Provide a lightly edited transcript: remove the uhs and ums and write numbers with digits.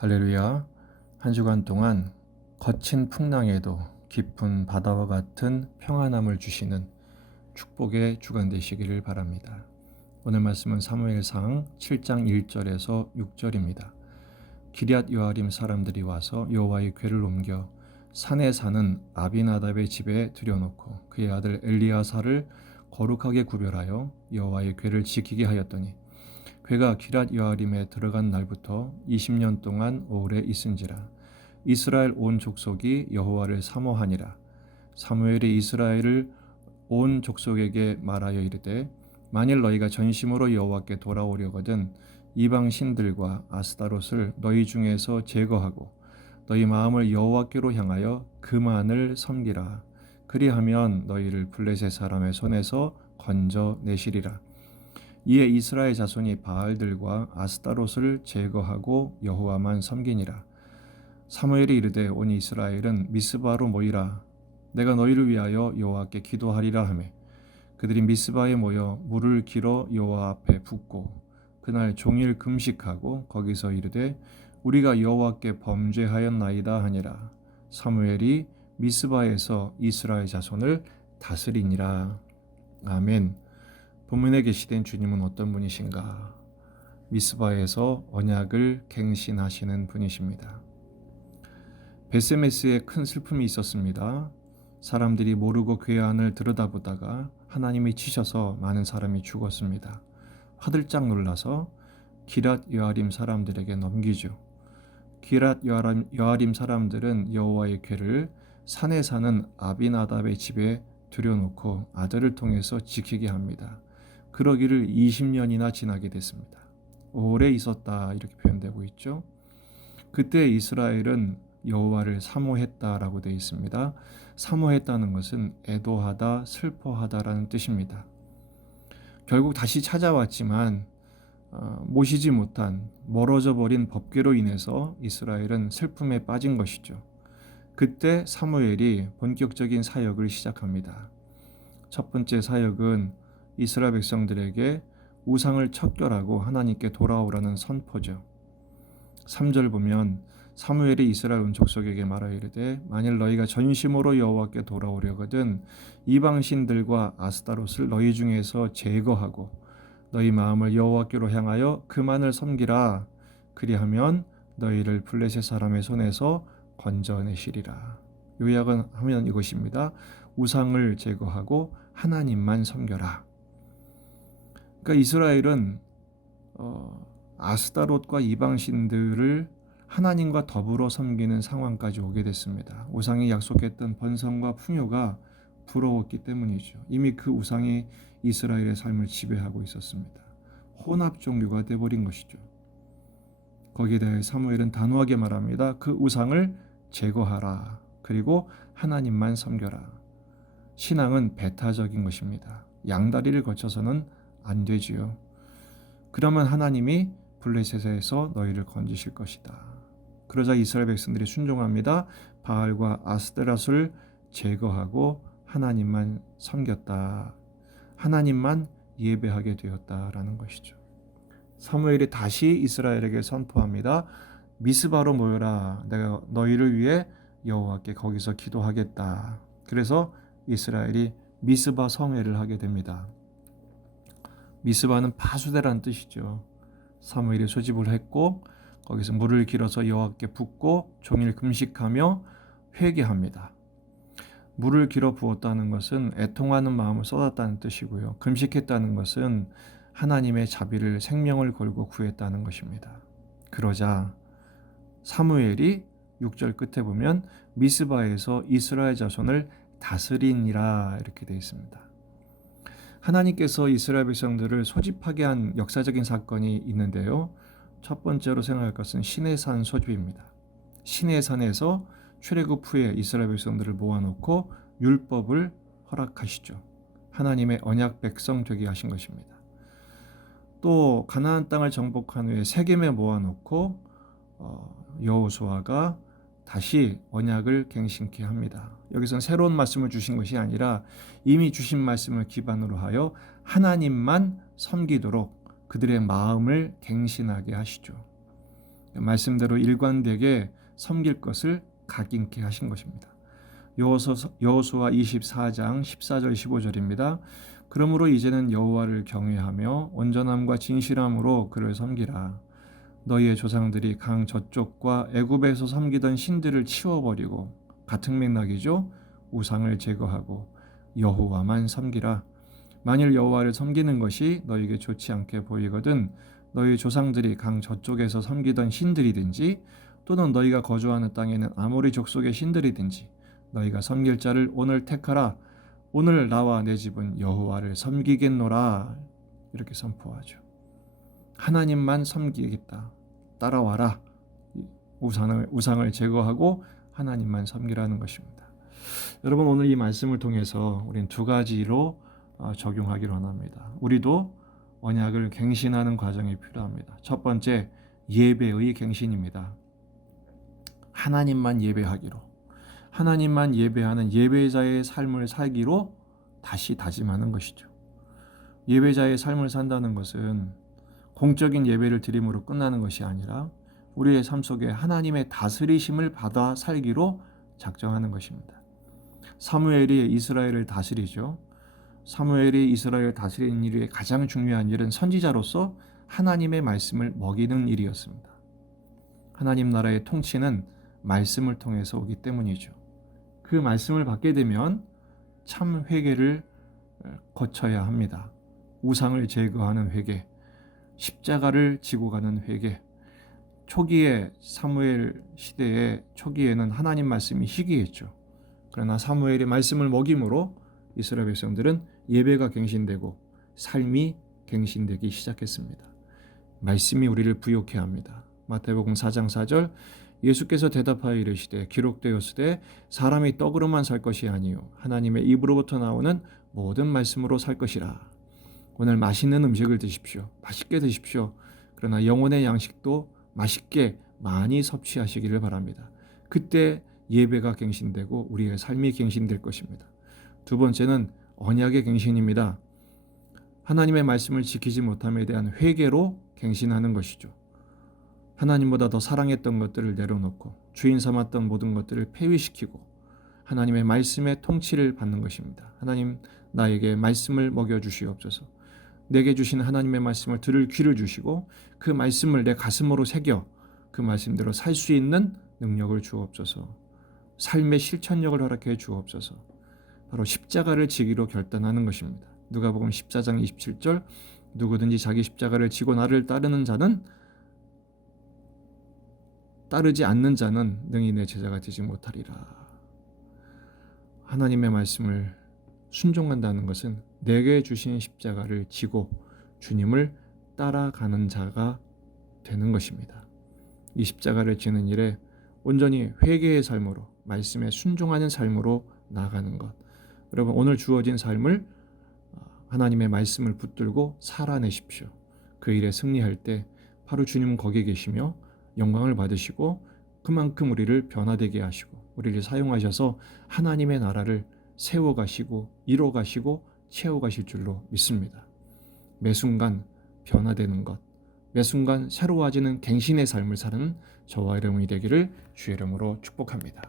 할렐루야. 한 주간 동안 거친 풍랑에도 깊은 바다와 같은 평안함을 주시는 축복의 주간 되시기를 바랍니다. 오늘 말씀은 사무엘상 7장 1절에서 6절입니다. 기럇 여아림 사람들이 와서 여호와의 궤를 옮겨 산에 사는 아비나답의 집에 들여놓고 그의 아들 엘리야사를 거룩하게 구별하여 여호와의 궤를 지키게 하였더니 궤가 기럇 여아림에 들어간 날부터 20년 동안 오래 있은지라. 이스라엘 온 족속이 여호와를 사모하니라. 사무엘이 이스라엘을 온 족속에게 말하여 이르되 만일 너희가 전심으로 여호와께 돌아오려거든 이방 신들과 아스타롯을 너희 중에서 제거하고 너희 마음을 여호와께로 향하여 그만을 섬기라. 그리하면 너희를 블레셋 사람의 손에서 건져내시리라. 이에 이스라엘 자손이 바알들과 아스타롯을 제거하고 여호와만 섬기니라. 사무엘이 이르되 온 이스라엘은 미스바로 모이라. 내가 너희를 위하여 여호와께 기도하리라 하매 그들이 미스바에 모여 물을 길어 여호와 앞에 붓고 그날 종일 금식하고 거기서 이르되 우리가 여호와께 범죄하였나이다 하니라. 사무엘이 미스바에서 이스라엘 자손을 다스리니라. 아멘. 본문에 계시된 주님은 어떤 분이신가? 미스바에서 언약을 갱신하시는 분이십니다. 베세메스에 큰 슬픔이 있었습니다. 사람들이 모르고 궤 안을 들여다보다가 하나님이 치셔서 많은 사람이 죽었습니다. 화들짝 놀라서 기럇 여아림 사람들에게 넘기죠. 기럇 여아림 사람들은 여호와의 궤를 산에 사는 아비나답의 집에 들여놓고 아들을 통해서 지키게 합니다. 그러기를 20년이나 지나게 됐습니다. 오래 있었다 이렇게 표현되고 있죠. 그때 이스라엘은 여호와를 사모했다라고 되어 있습니다. 사모했다는 것은 애도하다, 슬퍼하다라는 뜻입니다. 결국 다시 찾아왔지만 모시지 못한 멀어져 버린 법궤로 인해서 이스라엘은 슬픔에 빠진 것이죠. 그때 사무엘이 본격적인 사역을 시작합니다. 첫 번째 사역은 이스라엘 백성들에게 우상을 척결하고 하나님께 돌아오라는 선포죠. 3절 보면 사무엘이 이스라엘 온 족속에게 말하여 이르되 만일 너희가 전심으로 여호와께 돌아오려거든 이방 신들과 아스타롯을 너희 중에서 제거하고 너희 마음을 여호와께로 향하여 그만을 섬기라. 그리하면 너희를 블레셋 사람의 손에서 건져내시리라. 요약은 하면 이것입니다. 우상을 제거하고 하나님만 섬겨라. 그러니까 이스라엘은 아스타롯과 이방신들을 하나님과 더불어 섬기는 상황까지 오게 됐습니다. 우상이 약속했던 번성과 풍요가 부러웠기 때문이죠. 이미 그 우상이 이스라엘의 삶을 지배하고 있었습니다. 혼합 종교가 되어버린 것이죠. 거기에 대해 사무엘은 단호하게 말합니다. 그 우상을 제거하라. 그리고 하나님만 섬겨라. 신앙은 배타적인 것입니다. 양다리를 거쳐서는 안 되지요. 그러면 하나님이 블레셋에서 너희를 건지실 것이다. 그러자 이스라엘 백성들이 순종합니다. 바알과 아스테라스를 제거하고 하나님만 섬겼다. 하나님만 예배하게 되었다라는 것이죠. 사무엘이 다시 이스라엘에게 선포합니다. 미스바로 모여라. 내가 너희를 위해 여호와께 거기서 기도하겠다. 그래서 이스라엘이 미스바 성회를 하게 됩니다. 미스바는 파수대라는 뜻이죠. 사무엘이 소집을 했고 거기서 물을 길어서 여호와께 붓고 종일 금식하며 회개합니다. 물을 길어 부었다는 것은 애통하는 마음을 쏟았다는 뜻이고요. 금식했다는 것은 하나님의 자비를 생명을 걸고 구했다는 것입니다. 그러자 사무엘이 6절 끝에 보면 미스바에서 이스라엘 자손을 다스리니라 이렇게 되어 있습니다. 하나님께서 이스라엘 백성들을 소집하게 한 역사적인 사건이 있는데요. 첫 번째로 생각할 것은 시내산 소집입니다. 시내산에서 출애굽 후에 이스라엘 백성들을 모아놓고 율법을 허락하시죠. 하나님의 언약 백성 되게 하신 것입니다. 또 가나안 땅을 정복한 후에 세겜에 모아놓고 여호수아가 다시 언약을 갱신케 합니다. 여기서는 새로운 말씀을 주신 것이 아니라 이미 주신 말씀을 기반으로 하여 하나님만 섬기도록 그들의 마음을 갱신하게 하시죠. 말씀대로 일관되게 섬길 것을 각인케 하신 것입니다. 여호수아 24장 14절 15절입니다. 그러므로 이제는 여호와를 경외하며 온전함과 진실함으로 그를 섬기라. 너희의 조상들이 강 저쪽과 애굽에서 섬기던 신들을 치워버리고, 같은 맥락이죠. 우상을 제거하고 여호와만 섬기라. 만일 여호와를 섬기는 것이 너희에게 좋지 않게 보이거든 너희 조상들이 강 저쪽에서 섬기던 신들이든지 또는 너희가 거주하는 땅에는 아모리 족속의 신들이든지 너희가 섬길 자를 오늘 택하라. 오늘 나와 내 집은 여호와를 섬기겠노라. 이렇게 선포하죠. 하나님만 섬기겠다. 따라와라. 우상을 제거하고 하나님만 섬기라는 것입니다. 여러분, 오늘 이 말씀을 통해서 우리는 두 가지로 적용하기를 원합니다. 우리도 언약을 갱신하는 과정이 필요합니다. 첫 번째, 예배의 갱신입니다. 하나님만 예배하기로, 하나님만 예배하는 예배자의 삶을 살기로 다시 다짐하는 것이죠. 예배자의 삶을 산다는 것은 공적인 예배를 드림으로 끝나는 것이 아니라 우리의 삶 속에 하나님의 다스리심을 받아 살기로 작정하는 것입니다. 사무엘이 이스라엘을 다스리죠. 사무엘이 이스라엘을 다스리는 일의 가장 중요한 일은 선지자로서 하나님의 말씀을 먹이는 일이었습니다. 하나님 나라의 통치는 말씀을 통해서 오기 때문이죠. 그 말씀을 받게 되면 참 회개를 거쳐야 합니다. 우상을 제거하는 회개, 십자가를 지고 가는 회개. 초기에 사무엘 시대의 초기에는 하나님 말씀이 희귀했죠. 그러나 사무엘의 말씀을 먹임으로 이스라엘 백성들은 예배가 갱신되고 삶이 갱신되기 시작했습니다. 말씀이 우리를 부욕해 합니다. 마태복음 4장 4절 예수께서 대답하여 이르시되 기록되었으되 사람이 떡으로만 살 것이 아니요 하나님의 입으로부터 나오는 모든 말씀으로 살 것이라. 오늘 맛있는 음식을 드십시오. 맛있게 드십시오. 그러나 영혼의 양식도 맛있게 많이 섭취하시기를 바랍니다. 그때 예배가 갱신되고 우리의 삶이 갱신될 것입니다. 두 번째는 언약의 갱신입니다. 하나님의 말씀을 지키지 못함에 대한 회개로 갱신하는 것이죠. 하나님보다 더 사랑했던 것들을 내려놓고 주인 삼았던 모든 것들을 폐위시키고 하나님의 말씀의 통치를 받는 것입니다. 하나님, 나에게 말씀을 먹여주시옵소서. 내게 주신 하나님의 말씀을 들을 귀를 주시고 그 말씀을 내 가슴으로 새겨 그 말씀대로 살 수 있는 능력을 주옵소서. 삶의 실천력을 허락해 주옵소서. 바로 십자가를 지기로 결단하는 것입니다. 누가복음 14장 27절 누구든지 자기 십자가를 지고 나를 따르지 않는 자는 능히 내 제자가 되지 못하리라. 하나님의 말씀을 순종한다는 것은 내게 주신 십자가를 지고 주님을 따라가는 자가 되는 것입니다. 이 십자가를 지는 일에 온전히 회개의 삶으로 말씀에 순종하는 삶으로 나아가는 것. 여러분, 오늘 주어진 삶을 하나님의 말씀을 붙들고 살아내십시오. 그 일에 승리할 때 바로 주님은 거기에 계시며 영광을 받으시고 그만큼 우리를 변화되게 하시고 우리를 사용하셔서 하나님의 나라를 세워가시고 이뤄가시고 채워가실 줄로 믿습니다. 매 순간 변화되는 것, 매 순간 새로워지는 갱신의 삶을 사는 저와 여러분이 되기를 주의 이름으로 축복합니다.